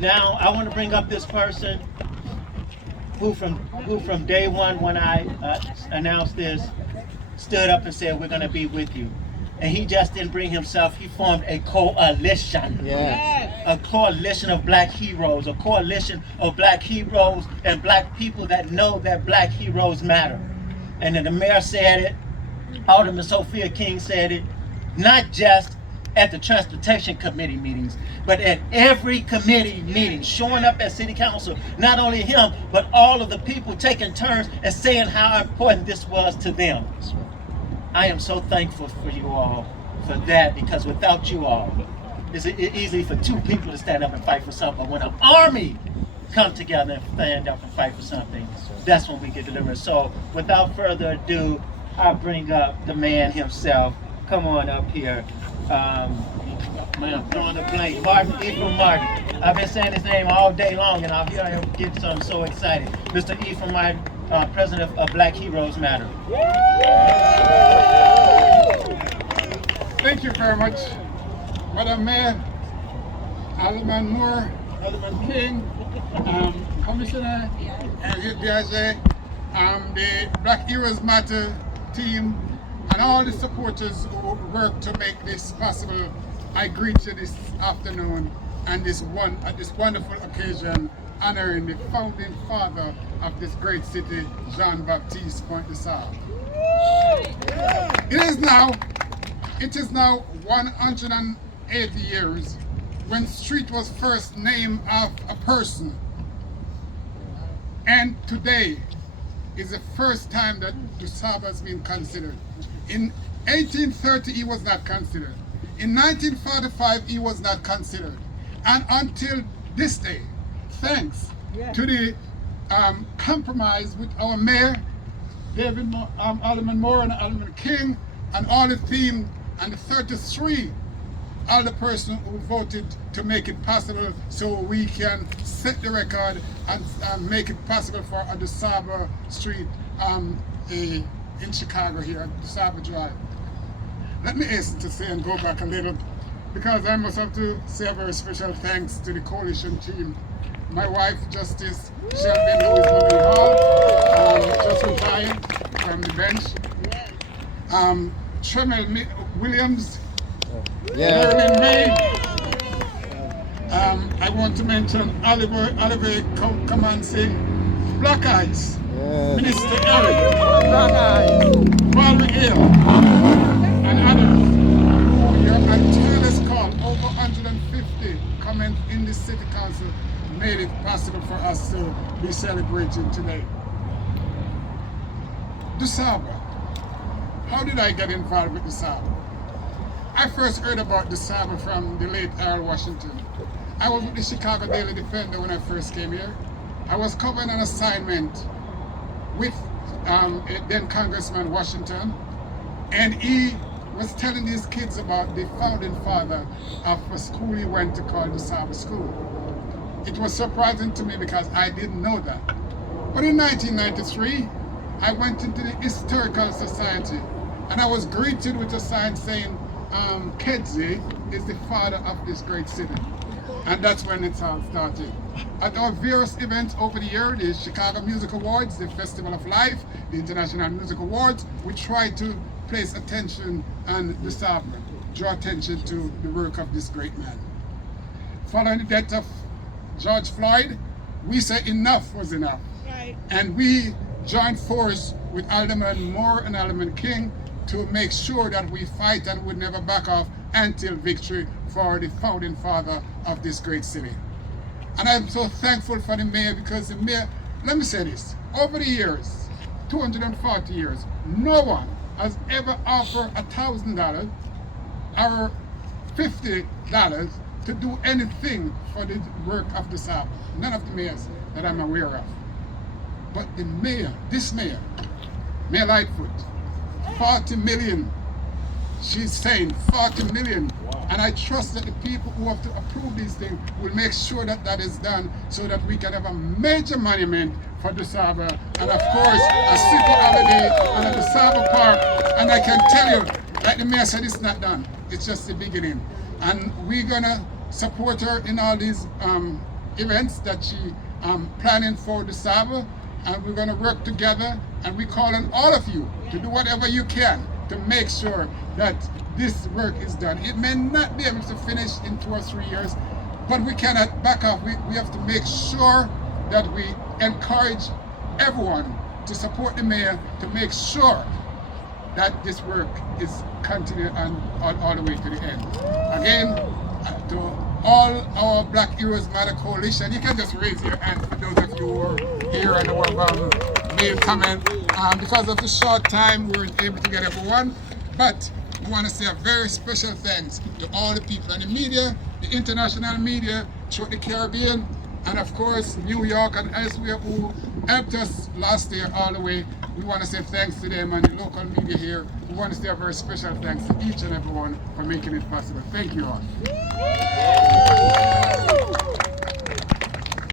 Now, I want to bring up this person who from day one when I announced this, stood up and said, we're going to be with you. And he just didn't bring himself, he formed a coalition. Yes. A coalition of black heroes, a coalition of black heroes and black people that know that black heroes matter. And then the mayor said it, Alderman Sophia King said it, not just at the Transportation Committee meetings, but at every committee meeting, showing up at City Council, not only him, but all of the people taking turns and saying how important this was to them. I am so thankful for you all for that, because without you all, it's easy for two people to stand up and fight for something, but when an army come together and stand up and fight for something, that's when we get delivered. So without further ado, I'll bring up the man himself. Come on up here. Man, I'm throwing a blank. Ephraim Martin. I've been saying his name all day long, and I'll hear him get so I'm so excited. Mr. Ephraim Martin, president of Black Heroes Matter. Thank you very much, Madam Mayor, Alderman Moore, Alderman King, Commissioner Diage, the Black Heroes Matter team, and all the supporters who work to make this possible. I greet you this afternoon and this wonderful occasion honoring the founding father of this great city, Jean-Baptiste Dusable. It is now 180 years when street was first named after a person, and today is the first time that Dusable has been considered. In 1830, he was not considered. In 1945, he was not considered. And until this day, thanks to the compromise with our mayor, Alderman Moore and Alderman King, and all the team, and the 33 other persons who voted to make it possible so we can set the record and make it possible for a Dusable Street in Chicago here at Dusable Drive. Let me hasten to say and go back a little, because I must have to say a very special thanks to the coalition team. My wife, Justice Shelby, who is moving hall, just retired from the bench. Tremel Williams, Marilyn May. I want to mention Oliver Comansi, Black Eyes, Minister Eric, Black Eyes, Valerie Hill, and others. Your tireless call, over 150 comments in the City Council, made it possible for us to be celebrating today. Dusable. How did I get involved with Dusable? I first heard about Dusable from the late Earl Washington. I was with the Chicago Daily Defender when I first came here. I was covering an assignment with then Congressman Washington, and he was telling these kids about the founding father of a school he went to call Dusable School. It was surprising to me because I didn't know that. But in 1993, I went into the Historical Society, and I was greeted with a sign saying, Kedzie is the father of this great city. And that's when it all started. At our various events over the year, the Chicago Music Awards, the Festival of Life, the International Music Awards, we try to place attention on Dusable, draw attention to the work of this great man. Following the death of George Floyd, we said enough was enough. Right. And we joined force with Alderman Moore and Alderman King to make sure that we fight and would never back off until victory for the founding father of this great city. And I'm so thankful for the mayor, because the mayor, let me say this, over the years, 240 years, no one has ever offered $1,000 or $50 to do anything for the work of Dusable. None of the mayors that I'm aware of. But the mayor, this mayor, Mayor Lightfoot, 40 million. She's saying 40 million. Wow. And I trust that the people who have to approve these things will make sure that that is done, so that we can have a major monument for Dusable, and of course a city holiday and a Dusable Park. And I can tell you, like the mayor said, it's not done. It's just the beginning. And we're gonna support her in all these events that she planning for Dusable, and we're gonna work together, and we call on all of you to do whatever you can to make sure that this work is done. It may not be able to finish in 2 or 3 years, but we cannot back off. We have to make sure that we encourage everyone to support the mayor to make sure that this work is continued on all the way to the end. Again, to all our Black Heroes Matter Coalition, you can just raise your hand for those of you who are here and who have made comment. Because of the short time, we weren't able to get everyone, but we want to say a very special thanks to all the people in the media, the international media, throughout the Caribbean, and of course New York and elsewhere who helped us last year all the way. We want to say thanks to them and the local media here. We want to say a very special thanks to each and everyone for making it possible. Thank you all.